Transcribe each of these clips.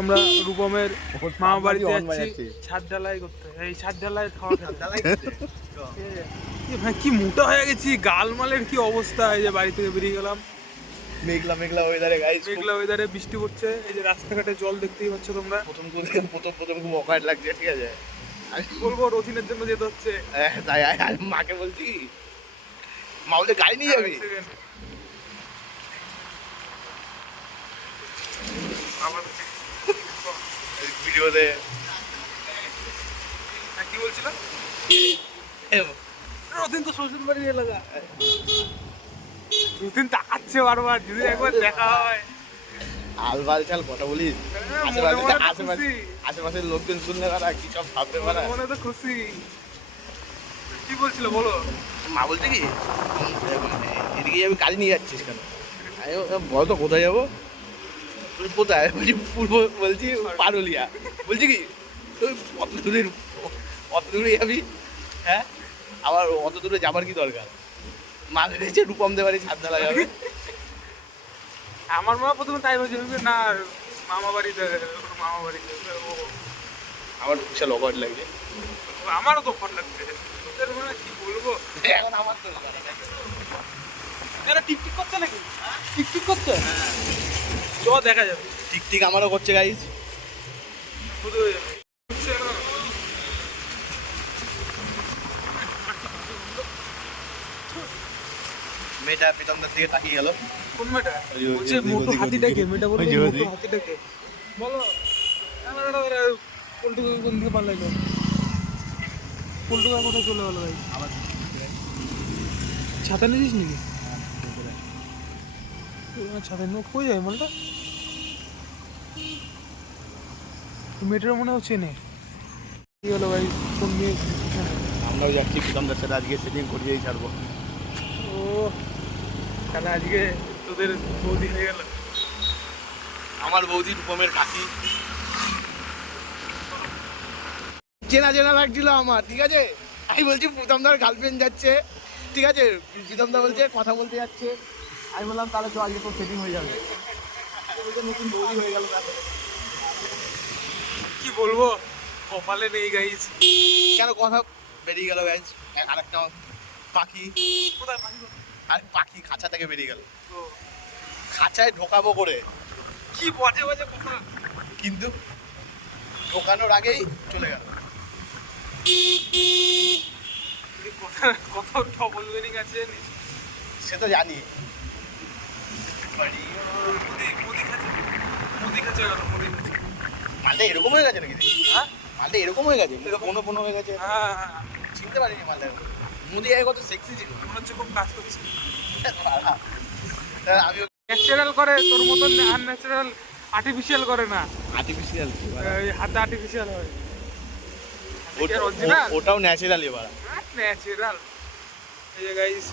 আমরা রূপমের মামা বাড়িতে যাচ্ছি ছাদ ঢালাই করতে। এই ছাদ ঢালাই খাওয়া ভাই কি মোটা হয়ে গেছি, গালমালের কি অবস্থা। এই যে বাড়ি থেকে বেরিয়ে গেলাম মেঘলা মেঘলা ওয়েদারে গাইস, মেঘলা ওয়েদারে বৃষ্টি পড়ছে। এই যে রাস্তাঘাটে জল দেখতেই পাচ্ছ তোমরা। প্রথম খুব অকাট লাগছে, ঠিক আছে। আমি বলবো রথিনের জন্য যেতে হচ্ছে, তাই আমি মাকে বলছি মা বলছে গাড়ি নিয়ে যাবি। ভিডিওতে কি বলছিল রথিন? তো শ্বশুর বাড়ির এলাকা। রথিন তাকাচ্ছে বারবার, যদি একবার দেখা হয়। আলবাল চাল কথা বলিস, আশেপাশের লোকজন শুনলে পারা কি সব ভাবতে পারা। মনে তো খুশি। কি বলছিল বলো? মা বলছে কি এদিকে আমি গাড়ি নিয়ে যাচ্ছিস কেন? আমি বলো তো কোথায় যাবো? তুই কোথায়? বলছি পূর্ব, বলছি পারুলিয়া। বলছি কি তুই অত দূরে যাবি? হ্যাঁ, আবার অত দূরে যাবার কি দরকার? মা ভেবেছে রূপম দেবারি ছাদ ঢালা যাবে। আমার মা প্রথমে তাই বলছে না মামা বাড়িতে, মামা বাড়িতে। আমার বিশাল অকওয়ার্ড লাগছে। আমারও তো অকওয়ার্ড লাগছে। কি বলবো এখন আমার তো টিকটিক করছে নাকি? টিকটিক করছে, চ দেখা যাবে। টিকটিক আমারও করছে গাইজ। শুধু হয়ে যাবে। মেয়েটা পেছনদার দিকে তাকিয়ে গেল। কোন মেয়েটা? বলছে মোটু হাতিটাকে। মেয়েটা বলছে মোটু হাতিটাকে। বলো পল্টু কোন দিকে পাল্লাইলো? পল্টু কোথায় চলে গেল ভাই? ছাতা নিয়েছিস নাকি? ছাতা নিয়ে কই যায় মালটা? মেয়েটার মনে হচ্ছে নেই। কি হলো ভাই? ফোন নিয়ে আমরাও যাচ্ছি প্রথমদার সাথে, আজকে সেটিং করিয়েই ছাড়বো। ও তাহলে আজকে তোদের বৌদি হয়ে গেল। আমার বৌদি রূপমের কাকি। চেনা চেনা লাগছিল আমার, ঠিক আছে। আমি বলছি প্রথমদার গার্লফ্রেন্ড যাচ্ছে, ঠিক আছে। প্রথমদা বলছে কথা বলতে যাচ্ছে। আমি বললাম তাহলে তো আজকে তো সেটিং হয়ে যাবে। নতুন বৌদি হয়ে গেল। কি বলবো, কপালে নেই গাইজ। কেন কথা বেরিয়ে গেল গাইজ। আরেকটা পাখি, কোথায় পাখি? আরেক পাখি খাঁচা থেকে বেরিয়ে গেল। খাঁচায় ঢোকাবো করে কি বাজে বাজে কথা, কিন্তু ঢোকানোর আগেই চলে গেল। কত ডবল মিনিং আছে জানিস? সে তো জানি। মালটা এরকম হয়ে গেছে নাকি? হ্যাঁ, মালটা এরকম হয়ে গেছে, কোনো হয়ে গেছে। হ্যাঁ, চিনতে পারিনি মালটা। মোদি আগে কত সেক্সি ছিল, মনে হচ্ছে খুব কাজ করছে। আমি ন্যাচারাল করে, তোর মতন আনন্যাচারাল আর্টিফিশিয়াল করে না। আর্টিফিশিয়াল, এই হাতে আর্টিফিশিয়াল হয়। ওটাও ন্যাচারাল। এবার ন্যাচারাল। এই যে guys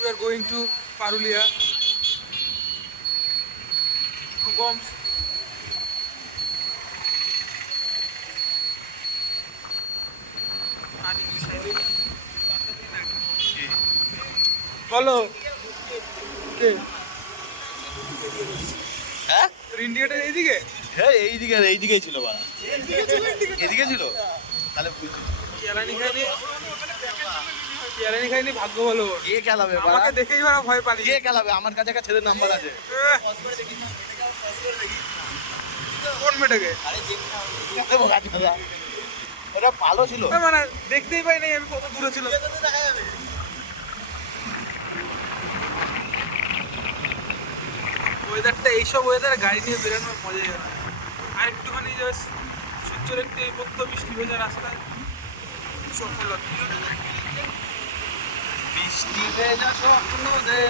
we are going to Parulia. Rupams. বলো কে? হ্যাঁ, তোর ইন্ডিয়াটা এইদিকে? হ্যাঁ এইদিকেই ছিল বাড়া। এদিকে ছিল তাহলে কেরানি খাইনি, কেরানি খাইনি, ভাগ্য ভালো। কে খেলাবে? আমাকে দেখেই ওরা ভয় পালিয়ে। কে খেলাবে? আমার কাছে একটা ছেলের নাম্বার আছে। কোন মেয়েটাকে? ওটা ভালো ছিল, মানে দেখতেই পাই নাই আমি কত দূরে ছিল। ওয়েদারটা, এইসব ওয়েদারে গাড়ি নিয়ে বেরোনোর মজাই হয়। আর একটুখানি জাস্ট সূর্যের একটু এই পড়ত বৃষ্টি ভেজা রাস্তায় স্বপ্ন বৃষ্টি ভেজা স্বপ্ন দে,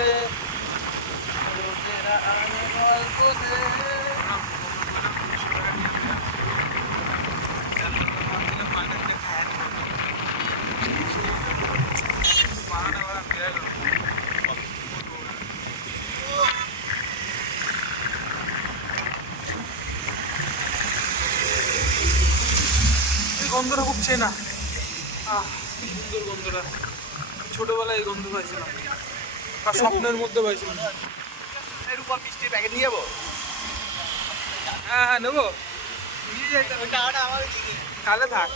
গন্ধটা খুব চেনা। কি সুন্দর গন্ধটা। ছোটবেলায় এই গন্ধ পাইছিলাম, বা স্বপ্নের মধ্যে পাইছিলাম। এরকম মিষ্টির প্যাকেট নিয়ে যাবো। হ্যাঁ হ্যাঁ নেবো, নিয়ে যাই তাহলে থাক।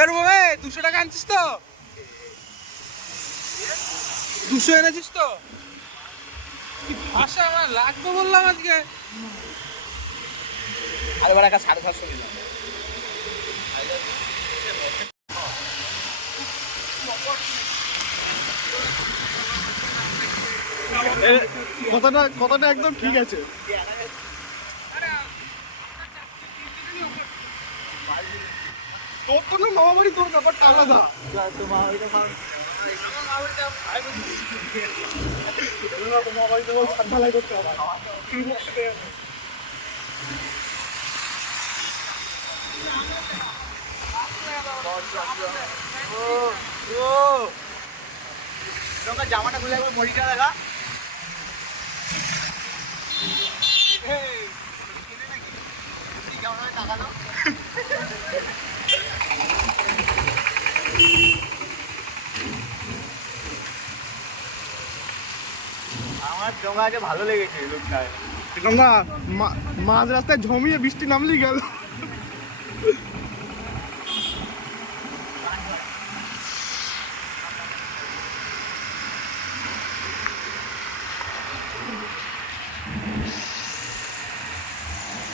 এরকম 200 টাকা আনছিস তো, 200 এনেছিস তো? কি ভাষা আমার লাগবে বললাম আজকে। আরেবার একটা 750 নিলাম। কথাটা একদম ঠিক আছে। তোর তো না মামাবাড়ি, তোর ব্যাপারটা আলাদা। জামাটা খুলে একবার মরিটা দেখা। টাকা দাও। আমার ডোঙাকে ভালো লেগেছে লোকটায়। গঙ্গা মাঝ রাস্তায় ঝমিয়ে বৃষ্টি নামলেই গেল।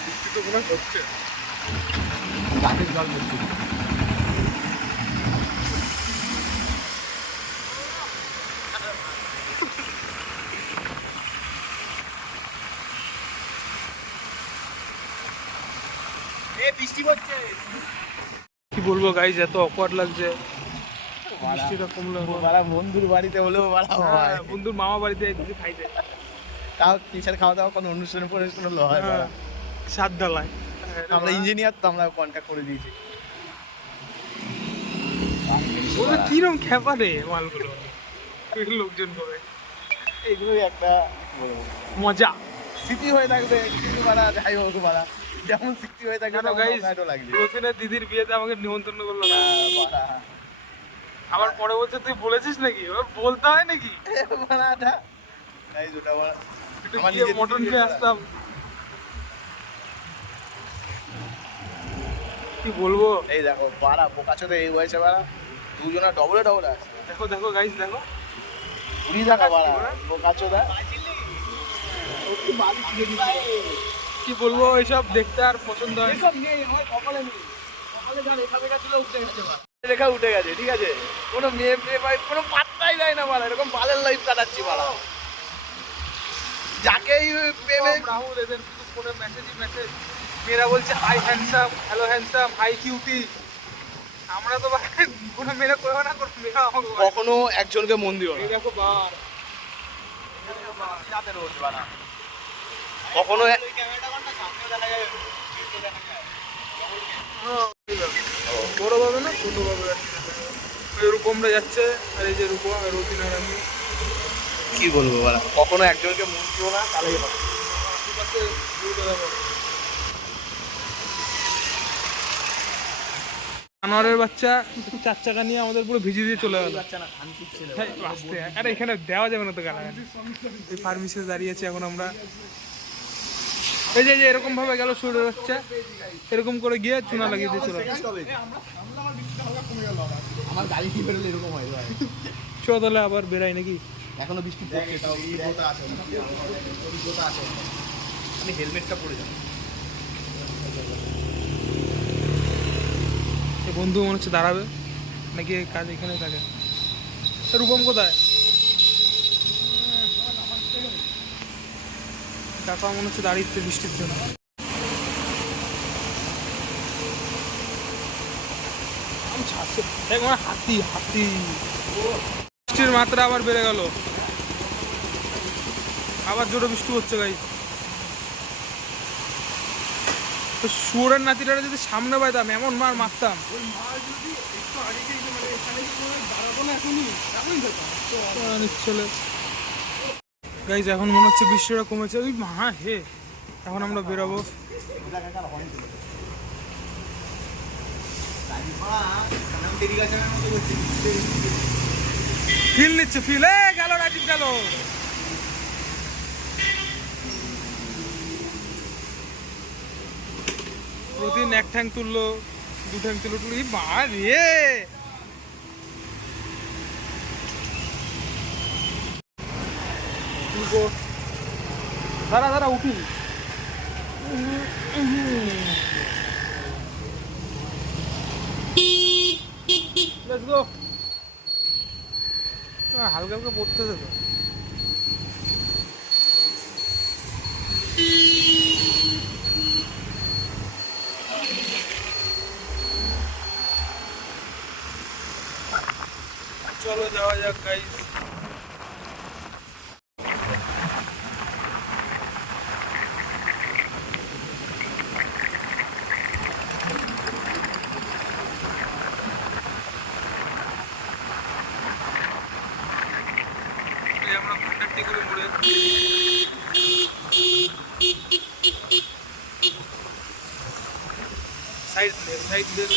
বৃষ্টি তো মনে হচ্ছে। গাছের জল বলছি। বৃষ্টি পড়ছে। কি বলবো গাইজ, এত অকওয়ার্ড লাগছে। বৃষ্টিটা কমলে বন্ধুর বাড়িতে হলেও হয়। বন্ধুর মামা বাড়িতে কিছু খাইতে, তাও কিসের খাওয়া দাওয়া কোনো অনুষ্ঠানে পরে কোনো হয় না। সাত ডালায়। আমরা ইঞ্জিনিয়ার তো আমরা কন্ট্যাক্ট করে দিয়েছি। কিরম খেপা রে মালগুলো, লোকজন করে। এগুলোই একটা মজা। স্মৃতি হয়ে থাকবে কিছু বাড়া, যাই হোক বাড়া, যেমন স্মৃতি হয়ে থাকবে কেন গাইজ, লাগবে। রোশনের দিদির বিয়েতে আমাকে নিমন্ত্রণ করলো না, আবার পরে বলছে তুই বলেছিস নাকি? ওর বলতে হয় নাকি? একটু গিয়ে মটন খেয়ে আসতাম। কি বলবো, এই দেখো বাড়া বোকাচোদা এই বয়সে বাড়া দুজনা ডবলে ডবল আছে। দেখো দেখো গাইজ, দেখো ঘুরি থাকা বাড়া বোকাচোদা। কি বলবো, এইসব দেখতে আর পছন্দ হয় না। রেখা উঠে গেছে, ঠিক আছে, কোনো মেয়ে কোনো পাত্তাই দেয় না বাড়া, এরকম বালের লাইফ কাটাচ্ছি বাড়া। যাকেই পেবে রাহুল এদের শুধু ফোনে মেসেজই মেসেজ। মেয়েরা বলছে hi handsome, hello handsome, hi cutie. আমরা তো কোনো মেয়েরা করবো না, কোনো মেয়েরা আমাকে বলে। কখনো একজনকে মন দিও না। এই দেখো বার, কখনো বড় ভাবে না ছোট ভাবে। রূপমরা যাচ্ছে, আর এই যে রূপম রতিন আর আমি। কি বলবো বাড়া, কখনো একজনকে মন দিও না, তাহলেই হবে। আনোয়ারের বাচ্চা 4 চাকা নিয়ে আমাদের পুরো ভিজিয়ে দিয়ে চলে গেল। আরে এখানে দেওয়া যাবে না তো গালাগালি। এই ফার্মেসিতে দাঁড়িয়েছি এখন আমরা। এই যে এরকম ভাবে গেল শুরু হচ্ছে, এরকম করে গিয়ে চুনা লাগিয়ে দিয়ে চলে গেল। আমার গাড়ি কি বেরোলে এরকম হয় ভাই। চো তাহলে আবার বেরাই নাকি? এখনো বৃষ্টি পড়ছে, তাও এই জোতা আছে, জোতা আছে। আমি হেলমেটটা পরে যাবো। বন্ধু মনে হচ্ছে দাঁড়াবে নাকি, কাজ এখানে থাকে। রূপম কোথায়? কাকা মনে হচ্ছে দাঁড়িয়েছে বৃষ্টির জন্য। হাতি হাতি, বৃষ্টির মাত্রা আবার বেড়ে গেল, আবার জোরে বৃষ্টি হচ্ছে গাই। শুয়োরের নাতিটা যদি সামনে পাইতাম এমন মার মারতাম। গাইজ এখন মনে হচ্ছে বৃষ্টিটা কমেছে। ওই মা হে, এখন আমরা বেরোবো। ফিল নিচ্ছে ফিল, এ গেল রাজীব গেল। প্রতিদিন এক ঠ্যাং তুললো, দু ঠ্যাং তুললো, মা রে। দাঁড়া দাঁড়া উঠি। Let's go. হালকা হালকা পড়তেছে তো। চলো যাওয়া যাক গাইস। আমরা কন্ট্যাক্টই করে মোড়ে সাইড দেবে।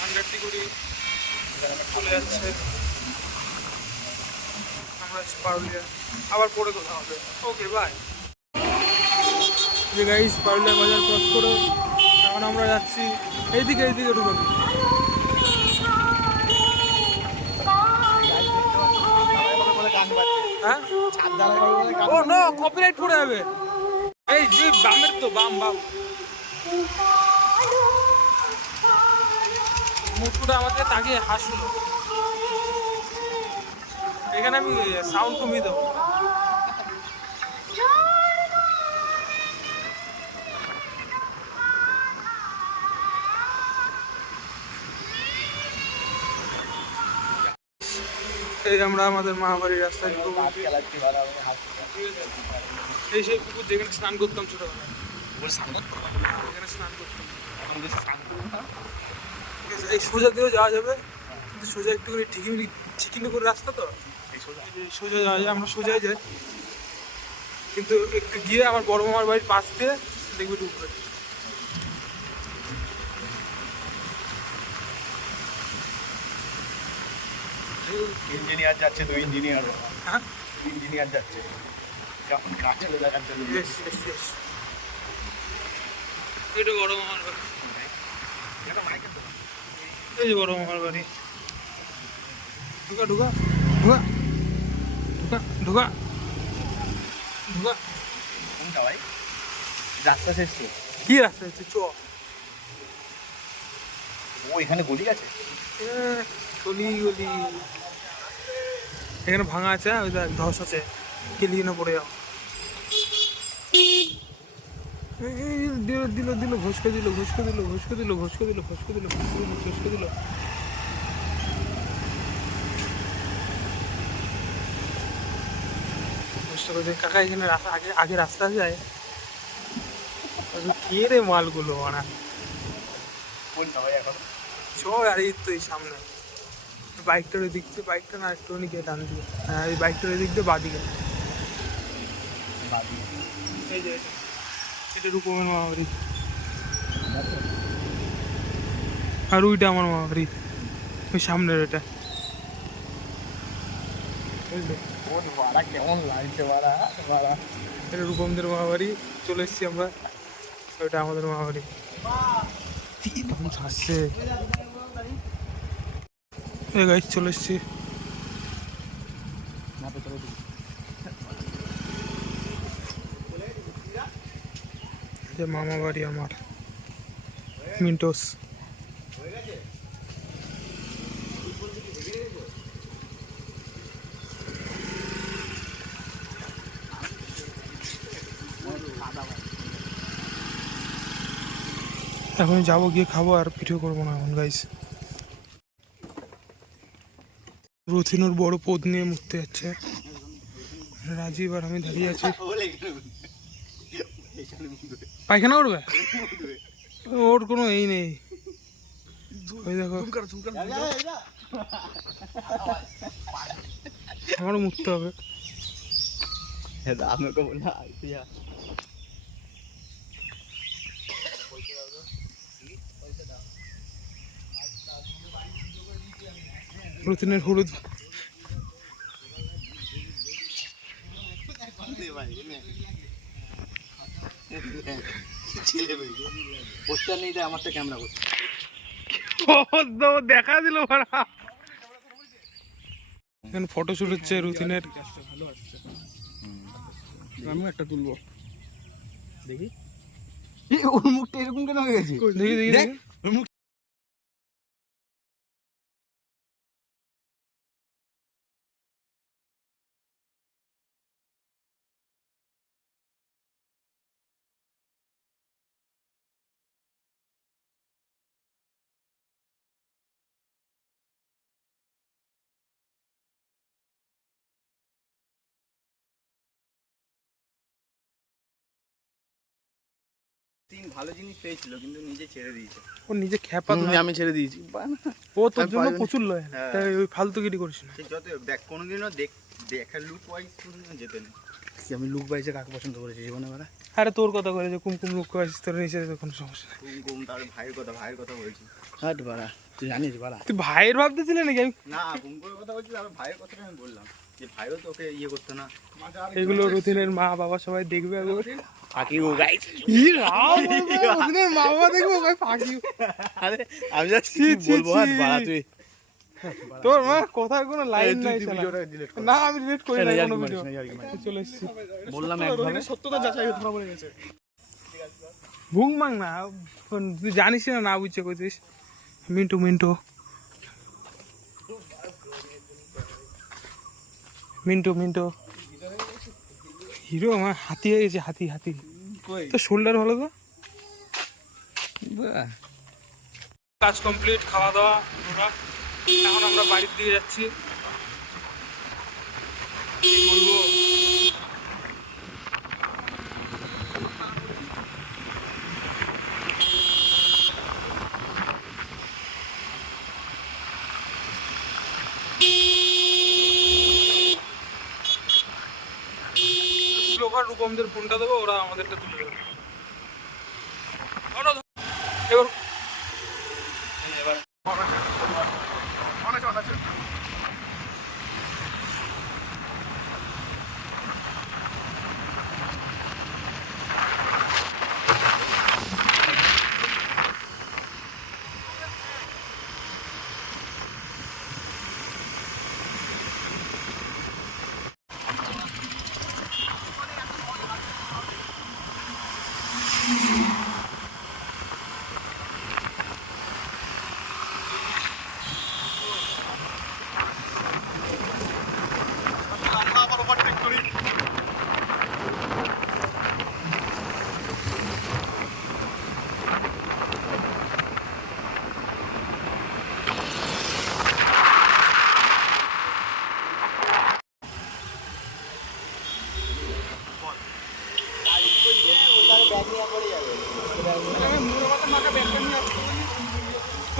কন্ট্যাক্টই করি চলে যাচ্ছে। আমরা পারুলিয়া আবার পরে কথা হবে। Okay bye. যে গাইস পারুলিয়া বাজার ক্রস করে এখন আমরা যাচ্ছি এইদিকে ঢুকবো। হ্যাঁ ও নো কপিরাইট পড়ে যাবে। এই যে বামের তো বাম মুখটা আমাদের তাকিয়ে হাসলো। এখানে আমি সাউন্ড কমিয়ে দেবো। এই আমরা আমাদের মামাবাড়ির রাস্তায় এই সেই পুকুর যেখানে স্নান করতাম ছোটবেলায়, এখানে স্নান করতাম। এই সোজা দিয়েও যাওয়া যাবে, কিন্তু সোজা একটুখানি ঠিকিনি করে রাস্তা তো, সোজা যাওয়া যায়। আমরা সোজাই যাই, কিন্তু একটু গিয়ে আমার বড় মামার বাড়ির পাশ দিয়ে দেখবি ঢুকবে। ইঞ্জিনিয়ার যাচ্ছে, দুই ইঞ্জিনিয়ার হ্যাঁ যাচ্ছে যখন কাছে দেখাচ্ছে। এটা বড় মামার বাড়ি, এই যে বড় মামার বাড়ি। ঢুকা ঢুকা ঢুকা ঢুকা ঢুকা ঢুকা। কোনটা ভাই? রাস্তা শেষ তো? কি রাস্তা হচ্ছে? চ ও এখানে গলি আছে, গলি এখানে ভাঙা আছে, ওই ধস আছে, কেলিয়ে না পড়ে যাও। দিল ঘুষকে দিল। কাকা এখানে আগে রাস্তা যায়। কে রে মালগুলো মারা কোনটা ভাই এখন? চ আর এই তো এই সামনে বাইকটার ওই দিক দিয়ে, বাইকটা না একটুখানি গিয়ে ডান দিকে, হ্যাঁ এই বাইকটার ওই দিক দিয়ে বাদিকে। এই যে এটা রূপমের মামাবাড়ি, আর ওইটা আমার মামাবাড়ি, ওই সামনের এটা। বুঝলে কেমন লাগছে এটা রূপমদের মামাবাড়ি। চলে এসছি আমরা, ওইটা আমাদের মামাবাড়ি। আসছে এই গাইস, চলে এসছি। মামা বাড়ি আমার মিন্টোস। এখন যাবো, গিয়ে খাবো আর ভিডিও করবো না এখন গাইস। রথিনুর বড় পদ নিয়ে মুততে যাচ্ছে, রাজীব আর আমি দাঁড়িয়ে আছি। পায়খানা করবে? ওর কোনো এই নেই, ওই দেখো আমারও মুততে হবে। আমাকে বললো রুতিনের হলুদ পোস্টার নেই আমারটা ক্যামেরা করছে দেখা দিল এখানে ফটোশুট হচ্ছে রুতিনের। আমিও একটা তুলবো। দেখি ওর মুখটা এরকম কেন হয়ে গেছে? দেখি দেখি দেখ, দেখি। ওর মুখ ভালো জিনিস পেয়েছিল কিন্তু নিজে ছেড়ে দিয়েছে। ও নিজে খেপা আমি ছেড়ে দিয়েছি। ও তোর জন্য প্রচুর লয়, হ্যাঁ। তাই ওই ফালতুগিরি করিস না। যত দেখ কোনোদিনও দেখা লুক ওয়াইজ যেতে নেই। আমি লুক ওয়াইজে কাকে পছন্দ করেছি জীবনে বেড়া? আরে তোর কথা করে যে কুমকুম লুক আসিস তোর নিচে তো কোনো সমস্যা নেই। কুমকুম তার ভাইয়ের কথা বলছি। হাট বাড়া তুই জানিস বাড়া? তুই ভাইয়ের ভাবতেছিলি নাকি? আমি না কুমকুমের কথা বলছি, আর ভাইয়ের কথাটা আমি বললাম যে ভাইও তো ওকে ইয়ে করতো না। এগুলো রুতিনের মা বাবা সবাই দেখবে। ফাঁকি ও গাইস। রুতিনের মা বাবা দেখবো ভাই ফাঁকি। আরে আমি জাস্ট ছি, ছি, বলবো হাট ছি। বাড়া তুই। তোর মা কথার কোনো লাইন নাই শালা। ভিডিওটা ডিলিট কর। না আমি ডিলিট করি না এই কোনো আর কি ভিডিও। মারিস না, এই আর কি মারিস। চলে এসেছি। বললাম একভাবে সত্যতা যাচাই ধরা পড়ে গেছে। ভুং মাং না, তুই জানিস না, না বুঝছে কইছিস। মিন্টু মিন্টু মিন্টু মিন্টু হিরো আমার হাতি হয়ে গেছে, হাতি হাতি। তো শোল্ডার ভালো তো। কাজ কমপ্লিট, খাওয়া দাওয়া ওরা। এখন আমরা বাড়ির দিকে যাচ্ছি। কি বলবো, স্লোভার রূপমদের ফোনটা দেবো, ওরা আমাদেরটা তুলে দেবে। এবার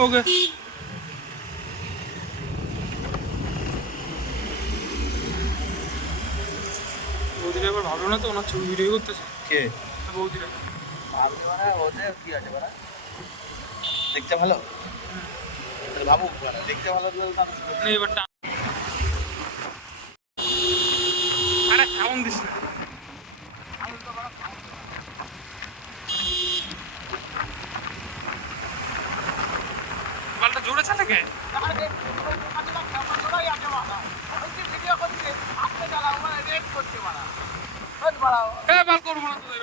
ওকে বৌদিরা এবার ভাবলো না তো ওনার ছবি ভিডিও করতেছে। কে বৌদিরা আপনি মানে ওদের কি আছে বাড়া? দেখতে ভালো বাবু, দেখতে ভালো না এবার আরে কেমন দিস না মালটা জোরে চালে কে? বাল করবো না তোদের